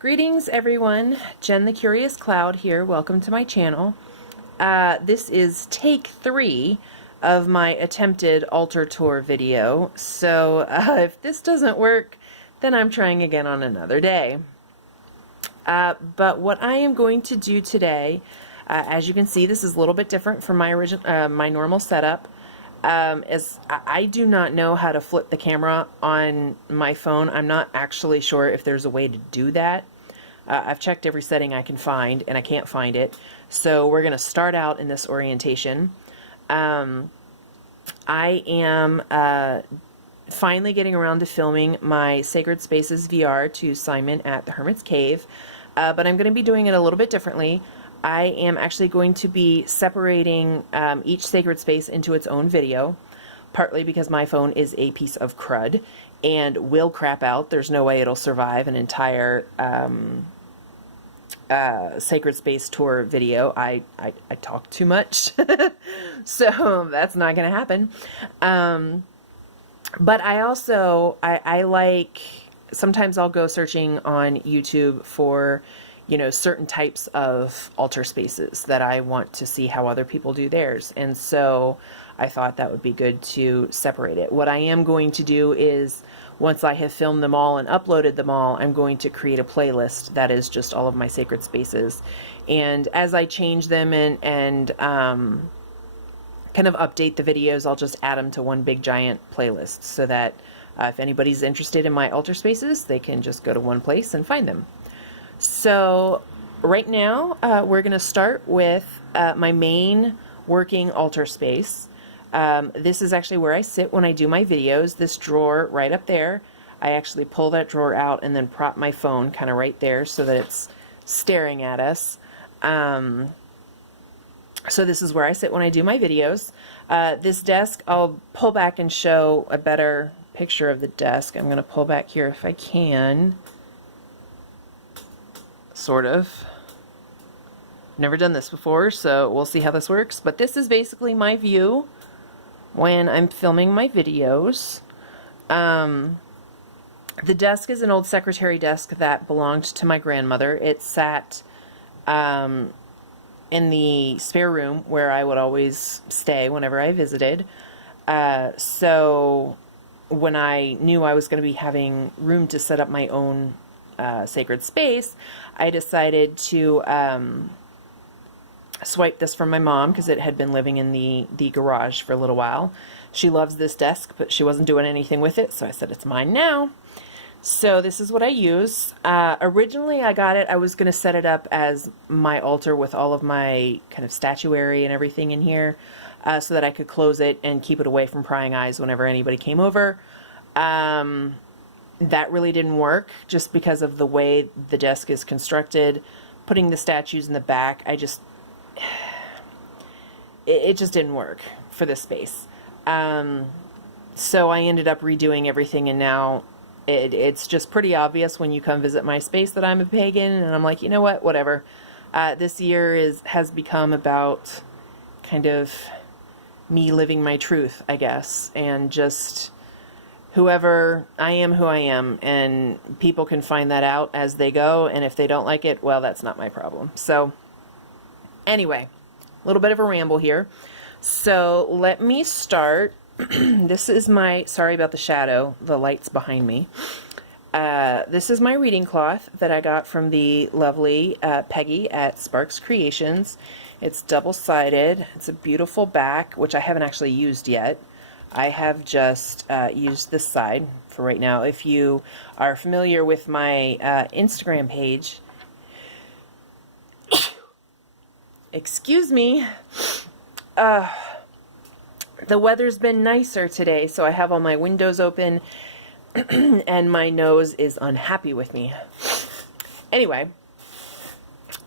Greetings everyone, Jen the Curious Cloud here. Welcome to my channel. This is take 3 of my attempted altar tour video. So if this doesn't work, then I'm trying again on another day. But what I am going to do today, as you can see, this is a little bit different from my normal setup. As I do not know how to flip the camera on my phone. I'm not actually sure if there's a way to do that. I've checked every setting I can find and I can't find it. So we're going to start out in this orientation. I am finally getting around to filming my Sacred Spaces VR to Simon at the Hermit's Cave, but I'm going to be doing it a little bit differently. I am actually going to be separating each sacred space into its own video, partly because my phone is a piece of crud and will crap out. There's no way it'll survive an entire sacred space tour video. I talk too much, so that's not going to happen. But I also, I like, sometimes I'll go searching on YouTube for, you know, certain types of altar spaces that I want to see how other people do theirs. And so I thought that would be good to separate it. What I am going to do is, once I have filmed them all and uploaded them all, I'm going to create a playlist that is just all of my sacred spaces. And as I change them and kind of update the videos, I'll just add them to one big giant playlist so that if anybody's interested in my altar spaces, they can just go to one place and find them. So right now we're going to start with my main working altar space. This is actually where I sit when I do my videos. This drawer right up there, I actually pull that drawer out and then prop my phone kind of right there so that it's staring at us. So this is where I sit when I do my videos. This desk, I'll pull back and show a better picture of the desk. I'm going to pull back here if I can. Sort of. Never done this before, so we'll see how this works. But this is basically my view when I'm filming my videos. The desk is an old secretary desk that belonged to my grandmother. It sat in the spare room where I would always stay whenever I visited. So when I knew I was going to be having room to set up my own sacred space, I decided to swipe this from my mom because it had been living in the garage for a little while. She loves this desk, but she wasn't doing anything with it, so I said it's mine now. So this is what I use. Originally I got it, I was going to set it up as my altar with all of my kind of statuary and everything in here, so that I could close it and keep it away from prying eyes whenever anybody came over. That really didn't work just because of the way the desk is constructed. Putting the statues in the back, it just didn't work for this space. So I ended up redoing everything, and now it's just pretty obvious when you come visit my space that I'm a pagan, and I'm like, you know what, whatever. This year has become about kind of me living my truth, I guess, and just whoever I am, who I am, and people can find that out as they go, and if they don't like it, well, that's not my problem. So anyway, a little bit of a ramble here. So let me start. This is my, sorry about the shadow, the light's behind me. This is my reading cloth that I got from the lovely Peggy at Sparks Creations. It's double-sided. It's a beautiful back, which I haven't actually used yet. I have just used this side for right now. If you are familiar with my Instagram page, excuse me, the weather's been nicer today, so I have all my windows open and my nose is unhappy with me. Anyway,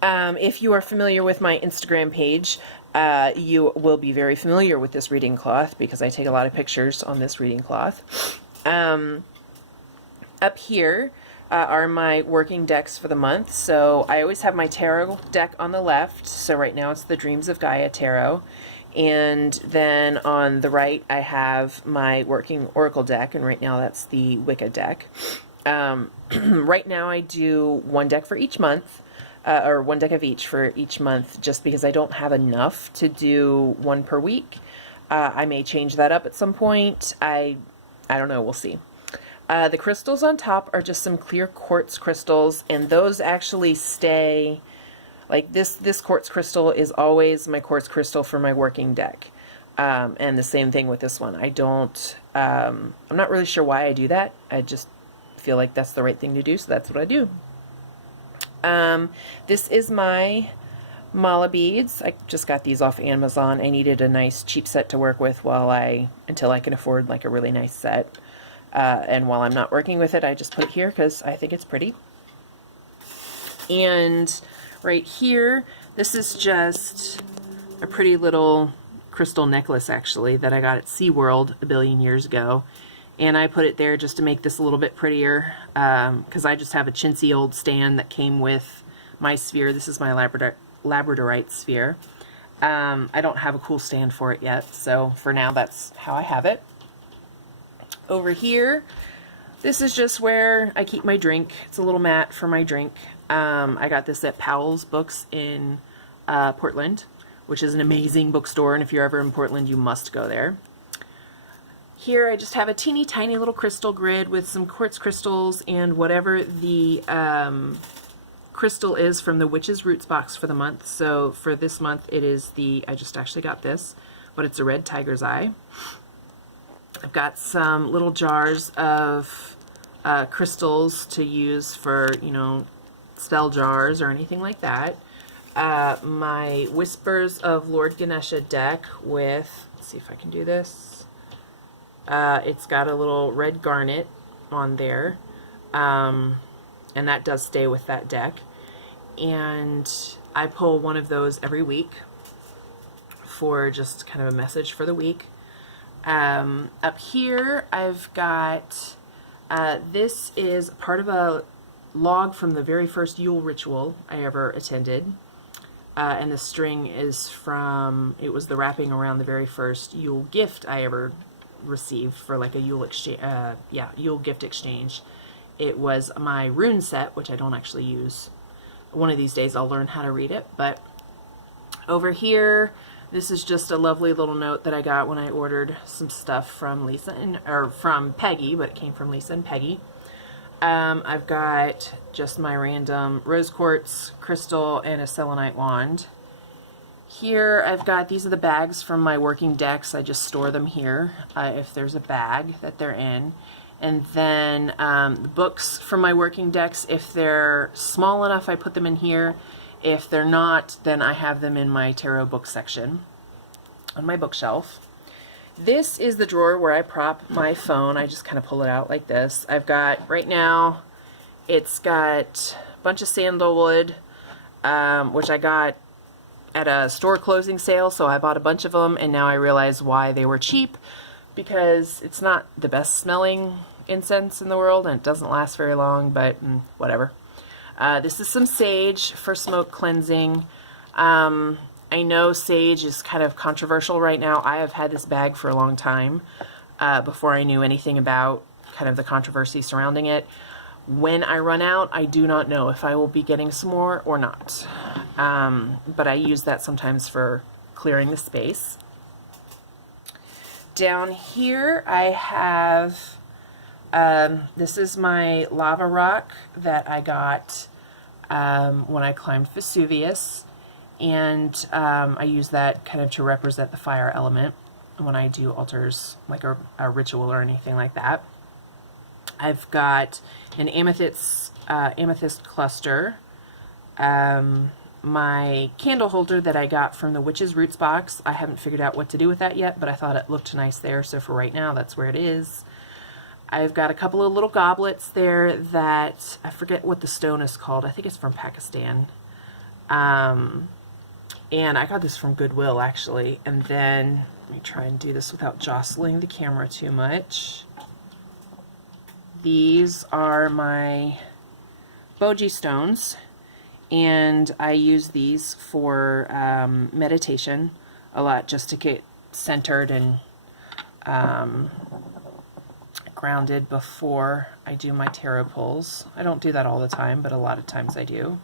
if you are familiar with my Instagram page, you will be very familiar with this reading cloth because I take a lot of pictures on this reading cloth. Up here are my working decks for the month. So I always have my tarot deck on the left. So right now it's the Dreams of Gaia Tarot. And then on the right I have my working oracle deck, and right now that's the Wicca deck. Right now I do one deck for each month, or one deck of each for each month, just because I don't have enough to do one per week. I may change that up at some point. I don't know, we'll see. The crystals on top are just some clear quartz crystals, and those actually stay, like this quartz crystal is always my quartz crystal for my working deck. And the same thing with this one. I'm not really sure why I do that. I just feel like that's the right thing to do, so that's what I do. This is my mala beads. I just got these off Amazon. I needed a nice cheap set to work with until I can afford like a really nice set. And while I'm not working with it, I just put it here because I think it's pretty. And right here, this is just a pretty little crystal necklace, actually, that I got at SeaWorld a billion years ago. And I put it there just to make this a little bit prettier, because I just have a chintzy old stand that came with my sphere. This is my Labradorite sphere. I don't have a cool stand for it yet, so for now that's how I have it. Over here, this is just where I keep my drink. It's a little mat for my drink. I got this at Powell's Books in Portland, which is an amazing bookstore, and if you're ever in Portland, you must go there. Here I just have a teeny tiny little crystal grid with some quartz crystals and whatever the crystal is from the Witch's Roots box for the month. So for this month it is I just actually got this, but it's a red tiger's eye. I've got some little jars of crystals to use for, spell jars or anything like that. My Whispers of Lord Ganesha deck with, let's see if I can do this. It's got a little red garnet on there, and that does stay with that deck. And I pull one of those every week for just kind of a message for the week. Up here I've got, this is part of a log from the very first Yule ritual I ever attended. And the string is from, it was the wrapping around the very first Yule gift I ever received for like a Yule exchange, Yule gift exchange. It was my rune set, which I don't actually use. One of these days I'll learn how to read it. But over here, this is just a lovely little note that I got when I ordered some stuff from from Peggy, but it came from Lisa and Peggy. I've got just my random rose quartz crystal and a selenite wand. Here I've got, these are the bags from my working decks. I just store them here if there's a bag that they're in. And then the books from my working decks, if they're small enough, I put them in here. If they're not, then I have them in my tarot book section on my bookshelf. This is the drawer where I prop my phone. I just kind of pull it out like this. I've got, right now, it's got a bunch of sandalwood, which I got at a store closing sale, so I bought a bunch of them, and now I realize why they were cheap, because it's not the best smelling incense in the world, and it doesn't last very long, but whatever. This is some sage for smoke cleansing. I know sage is kind of controversial right now. I have had this bag for a long time, before I knew anything about kind of the controversy surrounding it. When I run out, I do not know if I will be getting some more or not. But I use that sometimes for clearing the space. Down here I have, this is my lava rock that I got when I climbed Vesuvius. And I use that kind of to represent the fire element when I do altars, like a ritual or anything like that. I've got an amethyst cluster, my candle holder that I got from the Witch's Roots box. I haven't figured out what to do with that yet, but I thought it looked nice there, so for right now, that's where it is. I've got a couple of little goblets there that, I forget what the stone is called. I think it's from Pakistan. And I got this from Goodwill, actually. And then, let me try and do this without jostling the camera too much. These are my Boji stones, and I use these for meditation a lot, just to get centered and grounded before I do my tarot pulls. I don't do that all the time, but a lot of times I do.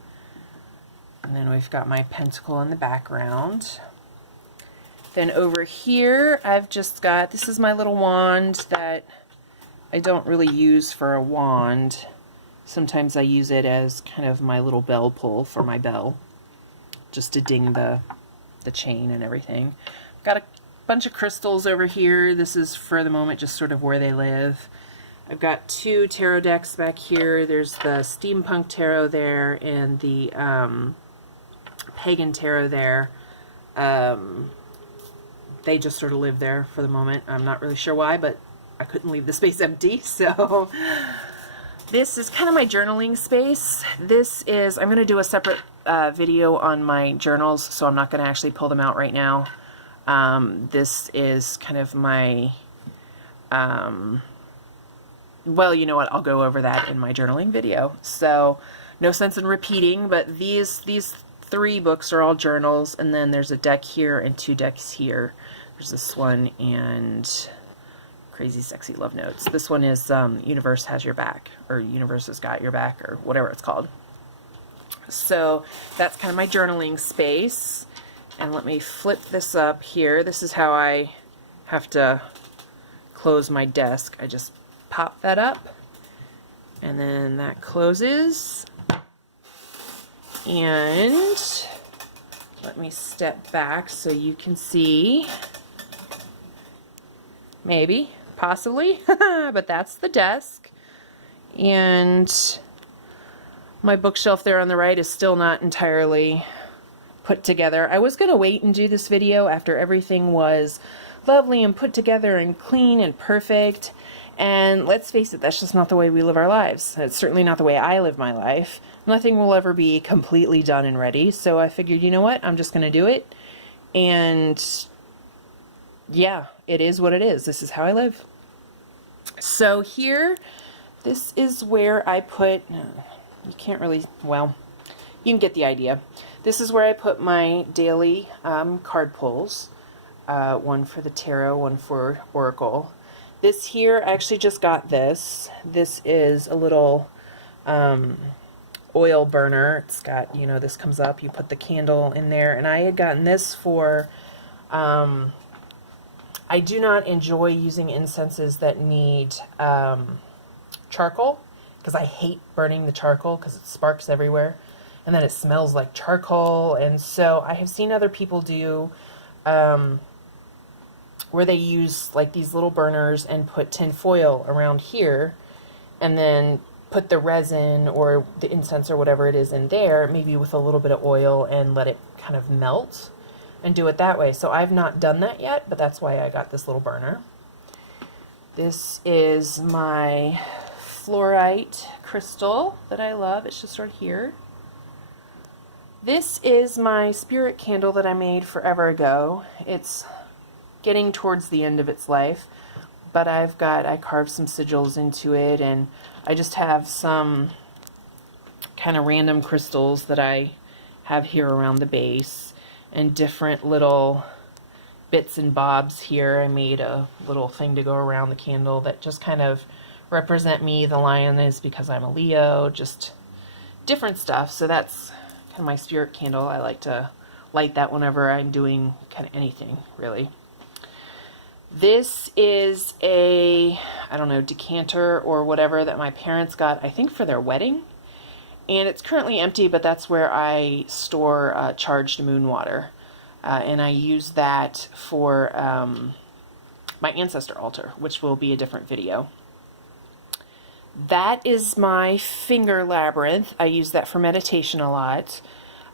And then we've got my pentacle in the background. Then over here, I've just got, this is my little wand that I don't really use for a wand. Sometimes I use it as kind of my little bell pull for my bell, just to ding the chain and everything. Got a bunch of crystals over here. This is for the moment just sort of where they live. I've got 2 tarot decks back here. There's the Steampunk Tarot there and the Pagan Tarot there. They just sort of live there for the moment. I'm not really sure why, but I couldn't leave the space empty, so this is kind of my journaling space. This is, I'm going to do a separate video on my journals, so I'm not going to actually pull them out right now. This is kind of my, well, you know what, I'll go over that in my journaling video. So, no sense in repeating, but these 3 books are all journals, and then there's a deck here and 2 decks here. There's this one and Crazy Sexy Love Notes. This one is Universe Has Your Back, or Universe Has Got Your Back, or whatever it's called. So that's kind of my journaling space. And let me flip this up here. This is how I have to close my desk. I just pop that up, and then that closes. And let me step back so you can see. Maybe, possibly, but that's the desk. And my bookshelf there on the right is still not entirely put together. I was going to wait and do this video after everything was lovely and put together and clean and perfect. And let's face it, that's just not the way we live our lives. It's certainly not the way I live my life. Nothing will ever be completely done and ready. So I figured, you know what, I'm just going to do it. And yeah, it is what it is. This is how I live. So here, this is where I put, you can't really, well, you can get the idea. This is where I put my daily card pulls. One for the tarot, one for Oracle. This here, I actually just got this. This is a little oil burner. It's got, you know, this comes up, you put the candle in there. And I had gotten this for, I do not enjoy using incenses that need charcoal, because I hate burning the charcoal because it sparks everywhere. And then it smells like charcoal. And so I have seen other people do where they use like these little burners and put tin foil around here, and then put the resin or the incense or whatever it is in there, maybe with a little bit of oil, and let it kind of melt and do it that way. So I've not done that yet, but that's why I got this little burner. This is my fluorite crystal that I love. It's just right here. This is my spirit candle that I made forever ago. It's getting towards the end of its life, but I carved some sigils into it, and I just have some kind of random crystals that I have here around the base, and different little bits and bobs here. I made a little thing to go around the candle that just kind of represent me. The lion is because I'm a Leo, just different stuff. So that's kind of my spirit candle. I like to light that whenever I'm doing kind of anything, really. This is a, I don't know, decanter or whatever that my parents got, I think, for their wedding. And it's currently empty, but that's where I store charged moon water. And I use that for my ancestor altar, which will be a different video. That is my finger labyrinth. I use that for meditation a lot.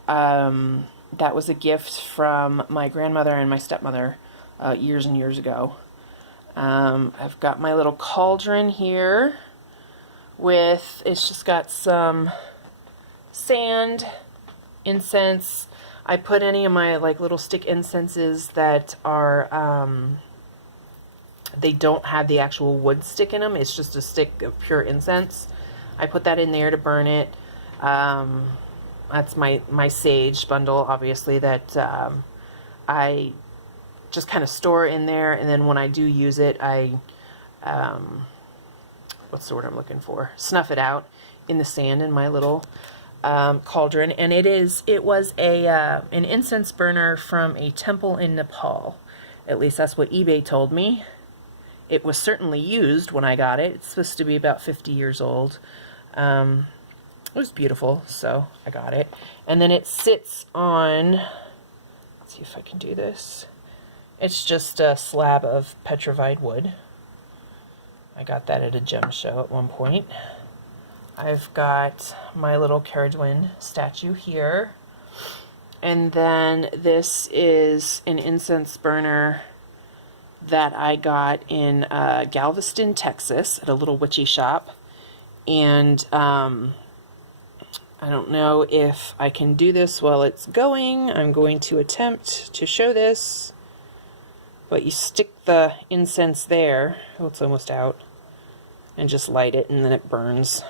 That was a gift from my grandmother and my stepmother years and years ago. I've got my little cauldron here with, it's just got some sand, incense. I put any of my like little stick incenses that are, they don't have the actual wood stick in them. It's just a stick of pure incense. I put that in there to burn it. That's my sage bundle, obviously, that I just kind of store in there, and then when I do use it, I what's the word I'm looking for? Snuff it out in the sand in my little cauldron. And it was an incense burner from a temple in Nepal. At least that's what eBay told me. It was certainly used when I got it. It's supposed to be about 50 years old. It was beautiful, so I got it. And then it sits on, let's see if I can do this. It's just a slab of petrified wood. I got that at a gem show at one point. I've got my little Caradwin statue here. And then this is an incense burner that I got in Galveston, Texas, at a little witchy shop. And I don't know if I can do this while it's going. I'm going to attempt to show this. But you stick the incense there. Oh, it's almost out. And just light it, and then it burns.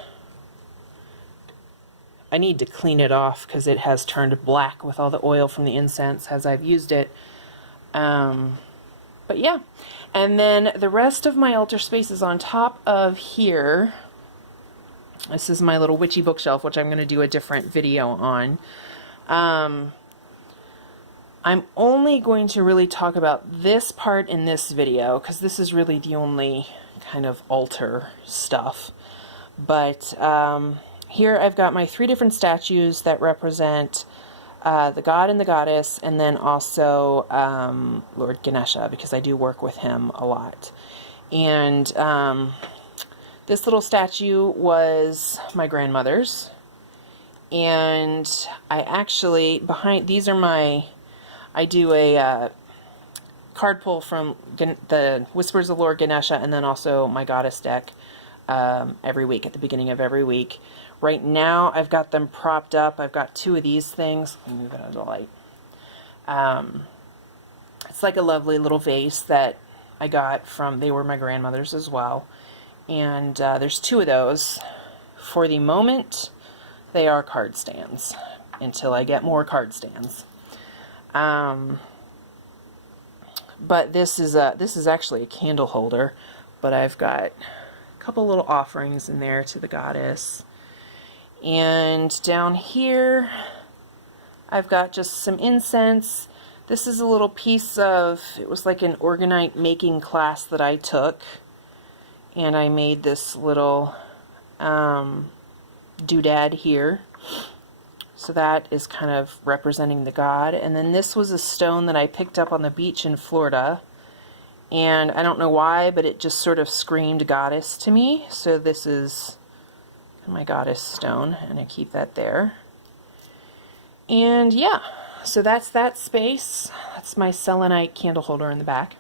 I need to clean it off because it has turned black with all the oil from the incense as I've used it. But yeah. And then the rest of my altar space is on top of here. This is my little witchy bookshelf, which I'm going to do a different video on. I'm only going to really talk about this part in this video because this is really the only kind of altar stuff. But here I've got my 3 different statues that represent the god and the goddess, and then also Lord Ganesha, because I do work with him a lot. And this little statue was my grandmother's, and I actually, these are my, I do a card pull from the Whispers of Lord Ganesha, and then also my goddess deck every week, at the beginning of every week. Right now, I've got them propped up. I've got 2 of these things. Let me move it out of the light. It's like a lovely little vase that I got from, they were my grandmother's as well. And there's 2 of those. For the moment, they are card stands until I get more card stands. But this is actually a candle holder, but I've got a couple little offerings in there to the goddess. And down here, I've got just some incense. This is a little piece of, it was like an orgonite making class that I took. And I made this little doodad here. So that is kind of representing the god. And then this was a stone that I picked up on the beach in Florida. And I don't know why, but it just sort of screamed goddess to me. So this is my goddess stone, and I keep that there. And yeah, so that's that space. That's my selenite candle holder in the back.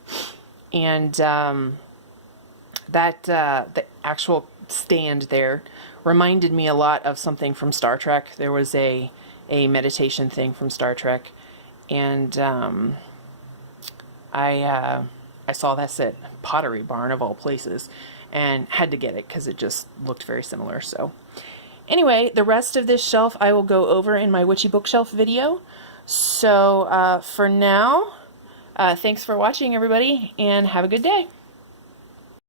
And the actual stand there reminded me a lot of something from Star Trek. There was a meditation thing from Star Trek, and I saw this at Pottery Barn of all places, and had to get it because it just looked very similar. So anyway, the rest of this shelf I will go over in my witchy bookshelf video. So for now, thanks for watching, everybody, and have a good day.